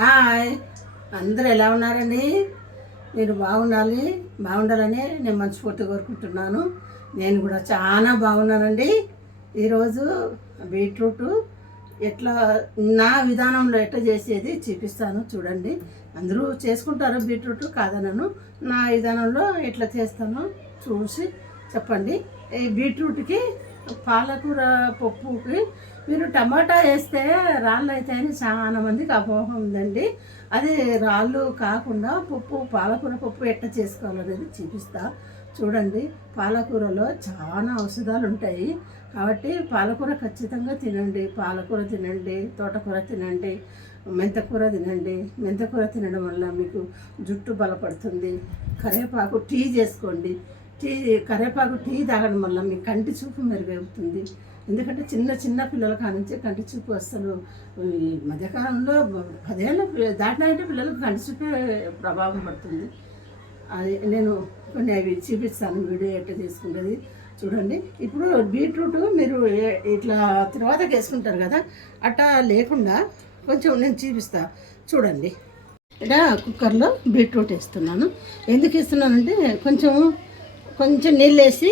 Hi, అందరూ ఎలా ఉన్నారండి? మీరు బాగుండాలని నేను మనస్ఫూర్తిగా కోరుకుంటున్నాను. నేను కూడా చాలా బాగున్నానండి. ఈరోజు బీట్రూట్ ఎట్లా నా విధానంలో ఎట్లా చేసేది చూపిస్తాను చూడండి. అందరూ చేసుకుంటారు బీట్రూట్ కాదనను, నా విధానంలో ఎట్లా చేస్తానో చూసి చెప్పండి. ఈ బీట్రూట్కి పాలకూర పప్పుకి మీరు టమాటా వేస్తే రాళ్ళు అవుతాయని చాలా మందికి అపోహ ఉందండి. అది రాళ్ళు కాకుండా పాలకూర పప్పు ఎట్లా చేసుకోవాలనేది చూపిస్తా చూడండి. పాలకూరలో చాలా ఔషధాలు ఉంటాయి కాబట్టి పాలకూర ఖచ్చితంగా తినండి. పాలకూర తినండి, తోటకూర తినండి, మెంతకూర తినండి. మెంతకూర తినడం వల్ల మీకు జుట్టు బలపడుతుంది. కరివేపాకు టీ చేసుకోండి. కరివేపాకు టీ తాగడం వల్ల మీ కంటి చూపు మెరుగవుతుంది. ఎందుకంటే చిన్న పిల్లల కానించి కంటి చూపు అసలు ఈ మధ్యకాలంలో 10 ఏళ్ళు దాటినాయంటే పిల్లలకు కంటి చూపే ప్రభావం పడుతుంది. అది నేను కొన్ని అవి చూపిస్తాను, వీడియో ఎట్లా తీసుకుంటుంది చూడండి. ఇప్పుడు బీట్రూట్ మీరు ఇట్లా తర్వాత వేసుకుంటారు కదా, అట్టా లేకుండా కొంచెం నేను చూపిస్తా చూడండి. ఇక్కడ కుక్కర్లో బీట్రూట్ వేస్తున్నాను. ఎందుకు వేస్తున్నానంటే కొంచెం నీళ్ళు వేసి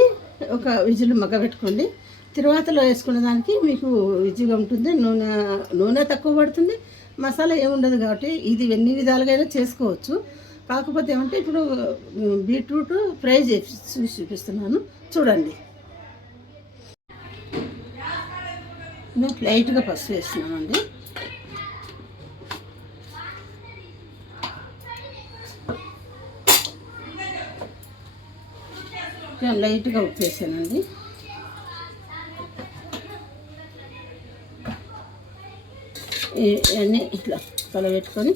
ఒక విజిల్ మగ్గబెట్టుకోండి. తిరువాతలో వేసుకునే దానికి మీకు ఈజీగా ఉంటుంది. నూనె తక్కువ పడుతుంది, మసాలా ఏముండదు కాబట్టి ఇది ఎన్ని విధాలుగా అయినా చేసుకోవచ్చు. కాకపోతే ఏమంటే ఇప్పుడు బీట్రూట్ ఫ్రై చేసి చూపిస్తున్నాను చూడండి. నేను లైట్గా పసుపు వేస్తున్నానండి. లైట్గా ఉప్పు వేసానండి. ఇవన్నీ ఇట్లా కలబెట్టుకొని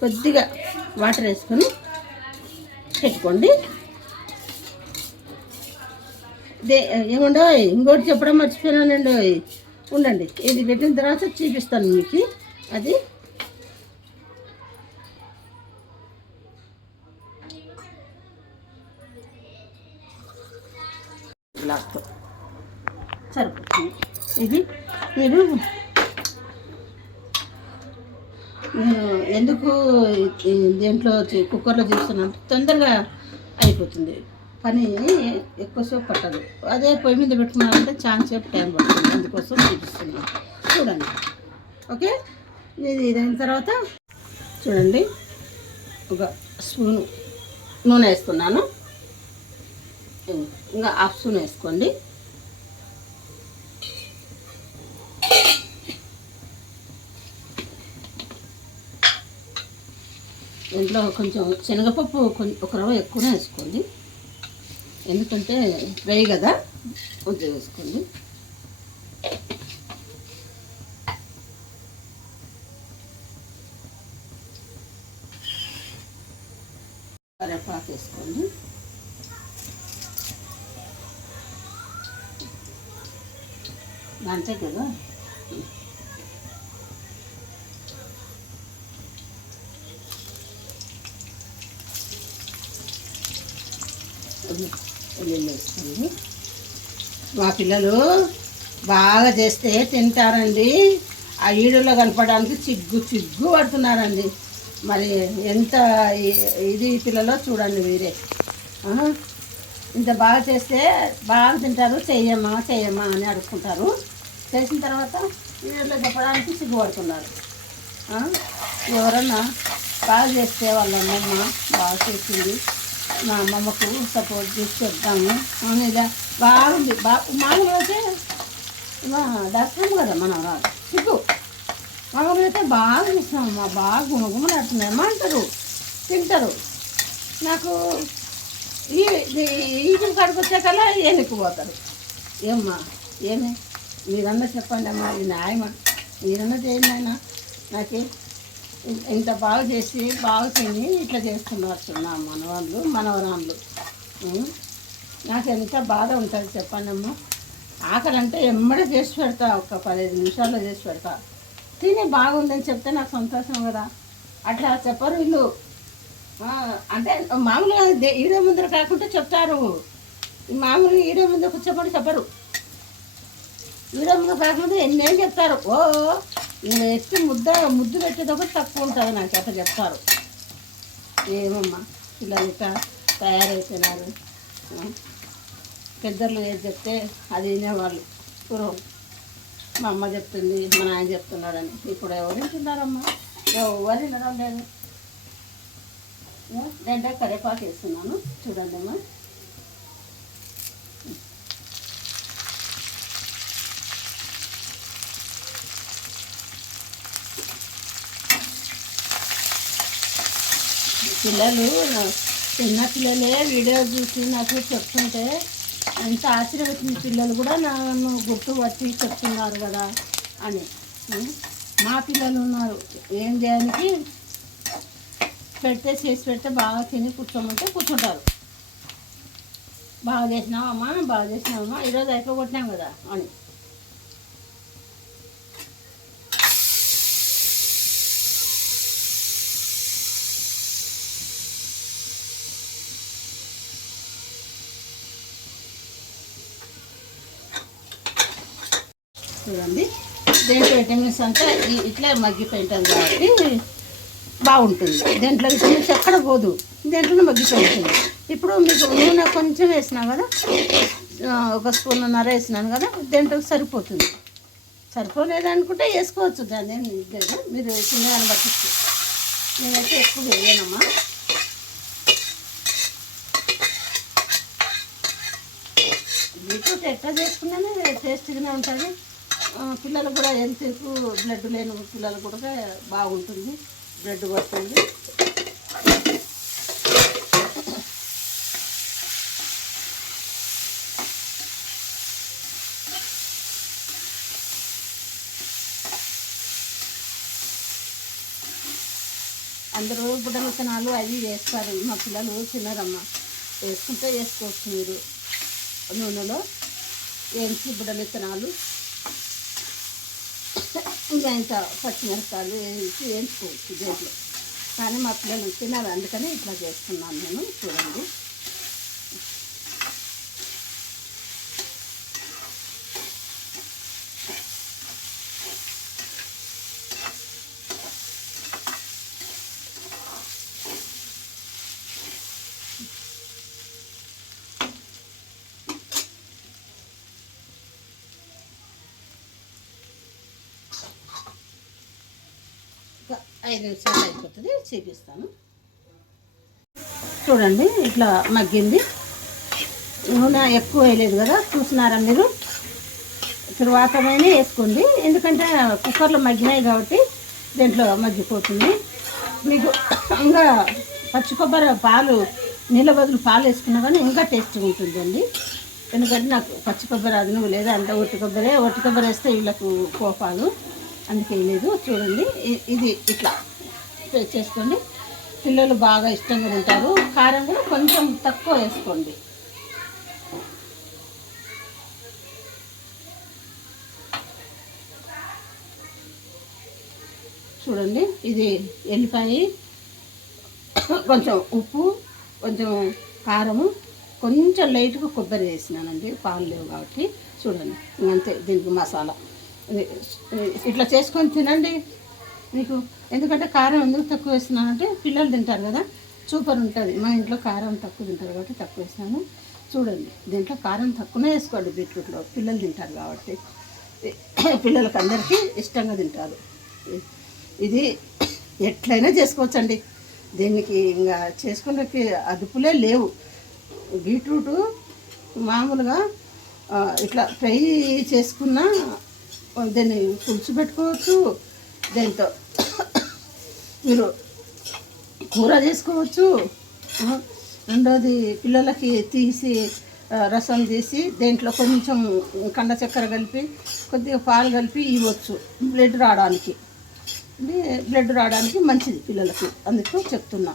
కొద్దిగా వాటర్ వేసుకొని పెట్టుకోండి. ఏముండో ఇంకోటి చెప్పడం మర్చిపోయినానండి, ఉండండి. ఇది పెట్టిన తర్వాత చూపిస్తాను మీకు. అది గ్లాస్తో సరిపోతుంది. ఇది మీరు నేను ఎందుకు దేంట్లో కుక్కర్లో చేస్తున్నాను, తొందరగా అయిపోతుంది పని, ఎక్కువసేపు పట్టదు. అదే పొయ్యి మీద పెట్టుకున్నానంటే చాలా సేపు టైం పడుతుంది, అందుకోసం చూపిస్తున్నాను చూడండి. ఓకే, ఇది అయిన తర్వాత చూడండి, ఒక స్పూను నూనె వేస్తున్నాను. ఇంకా హాఫ్ స్పూన్ వేసుకోండి. ఇంట్లో కొంచెం శనగపప్పు ఒక రవ్వ ఎక్కువనే వేసుకోండి, ఎందుకంటే ఫ్రై కదా, కొంచెం వేసుకోండి. కరివేపాకు వేసుకోండి. అంతే కదా. వేసుకోండి. మా పిల్లలు బాగా చేస్తే తింటారండి. ఆ ఈడులో కనపడడానికి చిగ్గు పడుతున్నారండి. మరి ఎంత ఇది పిల్లలో చూడండి మీరే. ఇంత బాగా చేస్తే బాగా తింటారు. చెయ్యమ్మా అని అడుగుకుంటారు. చేసిన తర్వాత వీడియోలో చెప్పడానికి సిగ్గుపడుతున్నారు. ఎవరన్నా బాగా చేస్తే వాళ్ళ అమ్మమ్మ బాగా చేసింది, మా అమ్మమ్మకు సపోర్ట్ చేసి చెప్తాము అని ఇలా బాగుంది. మామూలుగా అయితే దర్శనం కదా మనం రాదు సిగ్గు. మామూలుగా అయితే బాగా చేసినామమ్మా, బాగా గుమగుమలాడుతున్నాయమ్మా అంటారు, తింటారు. నాకు ఈ కాడికి వచ్చాకల్లా ఏనెక్కిపోతారు. ఏమ్మా ఏమి మీరన్నా చెప్పండి అమ్మా, ఇది న్యాయమా? మీరన్నా చేయండి ఆయన. నాకు ఇంత బాగా చేసి బాగా తిని ఇట్లా చేస్తున్నారు నా మనవరాళ్ళు. నాకు ఎంత బాధ ఉంటుంది చెప్పండి అమ్మా. ఆకలి అంటే ఎమ్మడే చేసి పెడతా, ఒక 15 నిమిషాల్లో చేసి పెడతా. తిని బాగుందని చెప్తే నాకు సంతోషం కదా. అట్లా చెప్పరు వీళ్ళు. అంటే మామూలుగా ఈడో ముందర కాకుండా చెప్తారు. మామూలుగా ఈడో ముందర కూర్చోబడి చెప్పరు. ఈడో ముందర కాకుండా ఎన్నేం చెప్తారు. నేను ఎత్తి ముద్దు పెట్టేటప్పుడు తక్కువ ఉంటుంది నాకు అట్లా చెప్తారు. ఏమమ్మా పిల్లలు ఇట్లా తయారైపోయినారు. పెద్దలు ఏది చెప్తే అది వినేవాళ్ళు పూర్వం. మా అమ్మ చెప్తుంది, మా నాయన చెప్తున్నాడని. ఇప్పుడు ఎవరు వింటున్నారమ్మా? ఎవరు వినడం లేదు. నేను కరివేపాకు వేస్తున్నాను చూడండి అమ్మా. పిల్లలు చిన్న పిల్లలే వీడియో చూసి నాకు చెప్తుంటే ఎంత ఆశ్చర్యపోతుంది. పిల్లలు కూడా నన్ను గుర్తుపట్టి చెప్తున్నారు కదా అని. మా పిల్లలు ఉన్నారు, ఏం చేయడానికి చేసి పెడితే బాగా తిని కూర్చోమంటే కూర్చుంటారు. బాగా చేసినావమ్మా ఈరోజు అయిపోగొట్టినాం కదా అని. చూడండి, దేంట్లో విటమిన్స్ అంతా ఇట్లా మగ్గిపోయింటుంది కాబట్టి బాగుంటుంది. దేంట్లో విటమిన్స్ ఎక్కడ పోదు, దేంట్లోనే మగ్గిపోయింటుంది. ఇప్పుడు మీకు నూనె కొంచెం వేసినా కదా, 1 స్పూన్నర వేసినాను కదా, దేంట్లో సరిపోతుంది. సరిపోలేదనుకుంటే వేసుకోవచ్చు, దాన్ని మీరు చిన్నదాన్ని పట్టించు. నేనైతే ఎక్కువ వేయనమ్మా. బీట్రూట్ ఎట్లా చేసుకున్నానే టేస్ట్గానే ఉంటుంది. పిల్లలకు కూడా హెల్త్ బ్లడ్ లేని పిల్లలకు కూడా బాగుంటుంది, బ్లడ్ వస్తుంది. అందరూ బుడ్డ విత్తనాలు అవి వేస్తారు, మా పిల్లలు తినరమ్మ. వేసుకుంటే వేసుకోవచ్చు మీరు. నూనెలో వేయించి బుడ్డ విత్తనాలు ఇంకా ఇంత పచ్చిమిరపకాయలు వేసి వేయించుకోవచ్చు దేంట్లో. కానీ మా పిల్లలు తినాలి, అందుకని ఇట్లా చేస్తున్నాను నేను. చూడండి, ఒక 5 నిమిషాలు అయిపోతుంది, చూపిస్తాను. చూడండి, ఇట్లా మగ్గింది. నూనె ఎక్కువ వేయలేదు కదా, చూసినారా మీరు. తరువాతమైనా వేసుకోండి, ఎందుకంటే కుక్కర్లో మగ్గినాయి కాబట్టి దీంట్లో మగ్గిపోతుంది. మీకు ఇంకా పచ్చి కొబ్బరి పాలు, నీళ్ళ బదులు పాలు వేసుకున్నా కానీ ఇంకా టేస్ట్గా ఉంటుందండి. ఎందుకంటే నాకు పచ్చి కొబ్బరి అది నువ్వు లేదా అంటే ఒట్టి కొబ్బరి వేస్తే వీళ్ళకు కోపాలు, అందుకే లేదు. చూడండి, ఇది ఇట్లా చేసుకోండి, పిల్లలు బాగా ఇష్టంగా ఉంటారు. కారం కూడా కొంచెం తక్కువ వేసుకోండి. చూడండి, ఇది ఎల్లిపాయ, కొంచెం ఉప్పు, కొంచెం కారము, కొంచెం లైట్గా కొబ్బరి వేసినానండి, పాలు లేవు కాబట్టి. చూడండి, ఇంకంతే. దీనికి మసాలా ఇట్లా చేసుకొని తినండి మీకు. ఎందుకంటే కారం ఎందుకు తక్కువ వేస్తున్నానంటే పిల్లలు తింటారు కదా, సూపర్ ఉంటుంది. మా ఇంట్లో కారం తక్కువ తింటారు కాబట్టి తక్కువ వేసినాను. చూడండి, దీంట్లో కారం తక్కువనే వేసుకోండి. బీట్రూట్లో పిల్లలు తింటారు కాబట్టి, పిల్లలకి అందరికీ ఇష్టంగా తింటారు. ఇది ఎట్లయినా చేసుకోవచ్చండి, దీనికి ఇంకా చేసుకునే అదుపులే లేవు. బీట్రూటు మామూలుగా ఇట్లా ఫ్రై చేసుకున్నా, దీన్ని పులుసు పెట్టుకోవచ్చు, దీంతో మీరు కూర చేసుకోవచ్చు. రెండోది, పిల్లలకి తీసి రసం తీసి దేంట్లో కొంచెం కండ చక్కెర కలిపి కొద్దిగా పాలు కలిపి ఇవ్వచ్చు, బ్లడ్ రావడానికి మంచిది పిల్లలకి, అందుకు చెప్తున్నా.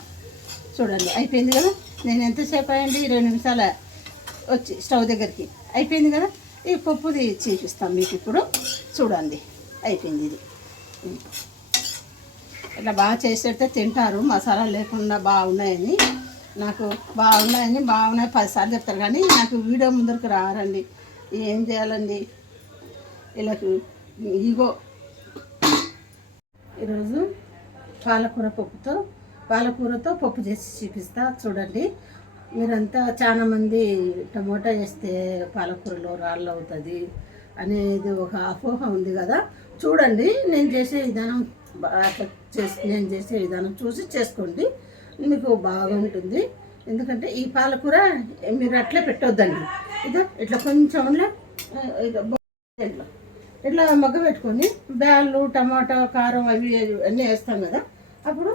చూడండి, అయిపోయింది కదా. నేను ఎంతసేపు అయ్యండి, 2 నిమిషాలు వచ్చి స్టవ్ దగ్గరికి అయిపోయింది కదా. ఈ పప్పుది చూపిస్తాను మీకు ఇప్పుడు. చూడండి, అయిపోయింది. ఇది ఇట్లా బాగా చేసేస్తే తింటారు, మసాలా లేకుండా బాగున్నాయని. నాకు బాగున్నాయి 10 సార్లు చెప్తారు, కానీ నాకు వీడియో ముందరకు రారండి. ఏం చేయాలండి, వీళ్ళకు ఈగో ఈరోజు పాలకూరతో పప్పు చేసి చూపిస్తా చూడండి. మీరంతా చాలామంది టమోటా వేస్తే పాలకూరలో రాళ్ళు అవుతుంది అనేది ఒక అపోహ ఉంది కదా. చూడండి, నేను చేసే విధానం చూసి చేసుకోండి, మీకు బాగుంటుంది. ఎందుకంటే ఈ పాలకూర మీరు అట్లే పెట్టొద్దండి. ఇట్లా కొంచెం ఇట్లా మగ్గ పెట్టుకొని బ్యాళ్ళు టమాటా కారం అవి అన్నీ వేస్తాం కదా. అప్పుడు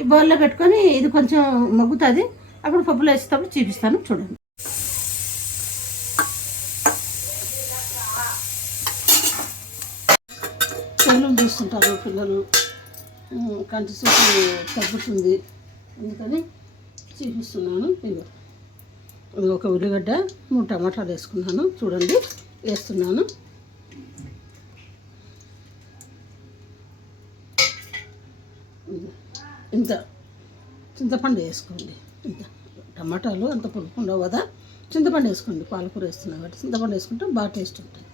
ఈ బౌల్లో పెట్టుకొని ఇది కొంచెం మగ్గుతుంది. అప్పుడు పప్పులో వేసేటప్పుడు చూపిస్తాను చూడండి. పిల్లలు చూస్తుంటారు, పిల్లలు కంటి చూపు తగ్గుతుంది అందుకని చూపిస్తున్నాను. ఇది ఒక ఉల్లిగడ్డ 3 టమాటాలు వేసుకున్నాను చూడండి, వేస్తున్నాను. ఇంత చింతపండు వేసుకోండి. ఇంత టమాటాలు అంత పులుపు ఉండవు కదా, చింతపండు వేసుకోండి. పాలకూర వేస్తున్నాం కాబట్టి చింతపండు వేసుకుంటే బాగా టేస్ట్ ఉంటుంది.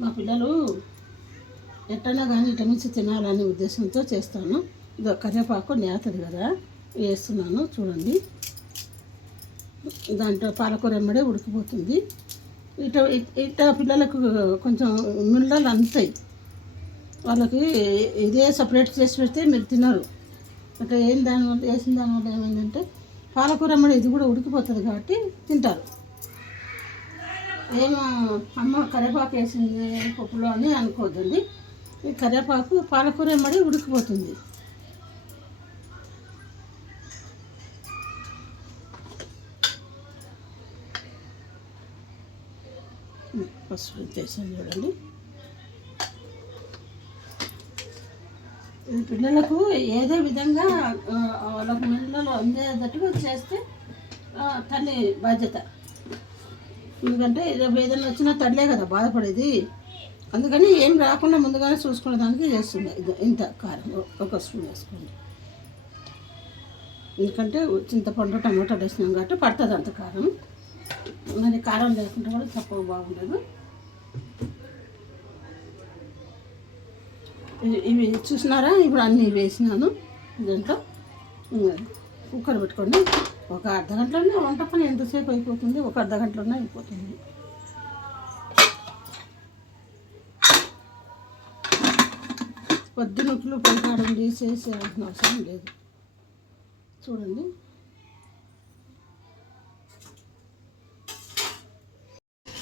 మా పిల్లలు ఎట్టైనా కానీ విటమిన్స్ తినాలనే ఉద్దేశంతో చేస్తాను. ఇది కరివేపాకు నేతది కదా, వేస్తున్నాను చూడండి. దాంట్లో పాలకూర ఎమ్మడే ఉడికిపోతుంది. ఇట్ట పిల్లలకు కొంచెం మినరల్ అందుతాయి. వాళ్ళకి ఇదే సపరేట్ చేసి పెడితే మీరు తినరు. అట్లా వేసిన దానివల్ల ఏమైందంటే పాలకూర ఎమ్మడే ఇది కూడా ఉడికిపోతుంది కాబట్టి తింటారు. ఏమో అమ్మ కరివేపాకు వేసింది పప్పులో అని అనుకోవద్దండి. ఈ కరివేపాకు పాలకూర ఎమ్మడే ఉడికిపోతుంది. పసుపు వేసాను చూడండి. పిల్లలకు ఏదో విధంగా వాళ్ళకు మిల్లలు అందేటట్టుగా చేస్తే తల్లి బాధ్యత. ఎందుకంటే ఏదైనా వచ్చినా తల్లే కదా బాధపడేది. అందుకని ఏం రాకుండా ముందుగానే చూసుకునే దానికి చేస్తుంది. ఇంత కారం 1 స్పూన్ వేసుకోండి. ఎందుకంటే చింతపండు టమాటాలు వేసినాం కాబట్టి పడుతుంది అంత కారం. మరి కారం లేకుండా కూడా తక్కువ బాగుండదు. ఇవి చూసినారా, ఇప్పుడు అన్నీ వేసినాను. దీంట్లో కుక్కర్ పెట్టుకోండి. ఒక అర్ధగంటలోనే వంట పని ఎంతసేపు అయిపోతుంది, ఒక అర్ధగంటలోనే అయిపోతుంది. పొద్దునొక్కులు పైకాడండి చేసేయాల్సిన అవసరం లేదు.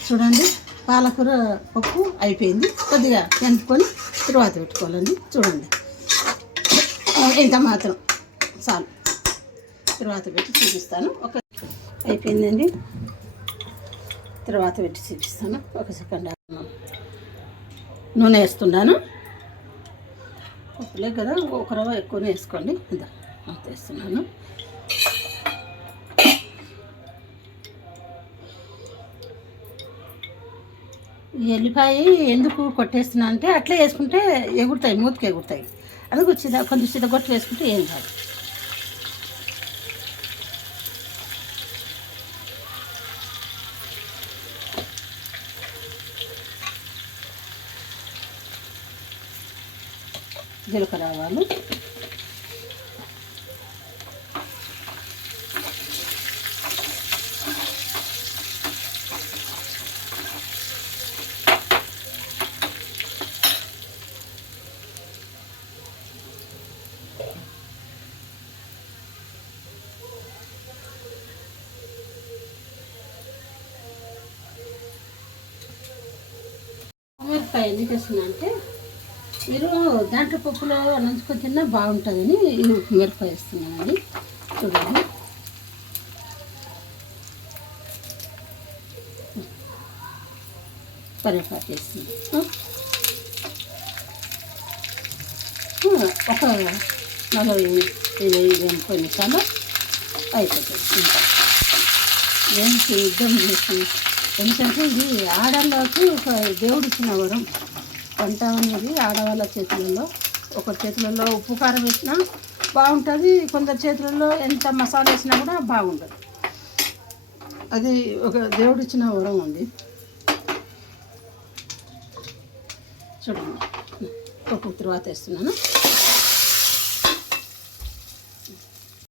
చూడండి, పాలకూర పప్పు అయిపోయింది. కొద్దిగా ఎంపుకొని తరువాత పెట్టుకోవాలండి. చూడండి, ఇంత మాత్రం చాలు. తర్వాత పెట్టి చూపిస్తాను. అయిపోయిందండి. తర్వాత పెట్టి చూపిస్తాను. 1 సెకండ్ నూనె వేస్తున్నాను. పప్పులే కదా, 1 రవ్వ ఎక్కువనే వేసుకోండి. అంత వేస్తున్నాను. ఈ ఎల్లిపాయ ఎందుకు కొట్టేస్తున్నా అంటే అట్లే వేసుకుంటే ఎగురుతాయి, మూతికి ఎగురుతాయి. అందుకు కొంచెం చిన్నగొట్లు వేసుకుంటే ఏం కాదు. జీలకర్ర ఆవాలు, మిరపకాయ ఎందుకు వేస్తున్నా అంటే మీరు దాంట్లో పప్పులో నంచుకొని తిన్నా బాగుంటుందని మిరపకాయ వేస్తున్నానండి. చూడండి, కరివేపాకు వేస్తున్నాను. ఒక 40-50 నిమిషాలు అయిపోతుంది. ఇంకా ఏంటి యుద్ధం చేసి, ఎందుకంటే ఇది ఆడవాళ్ళకి ఒక దేవుడు ఇచ్చిన వరం. వంట అనేది ఆడవాళ్ళ చేతులలో. ఒకరి చేతులలో ఉప్పు కారం వేసినా బాగుంటుంది, కొందరి చేతులలో ఎంత మసాలా వేసినా కూడా బాగుంటుంది. అది ఒక దేవుడు ఇచ్చిన వరం ఉంది. చూడండి. ఒక తర్వాత వేస్తున్నాను.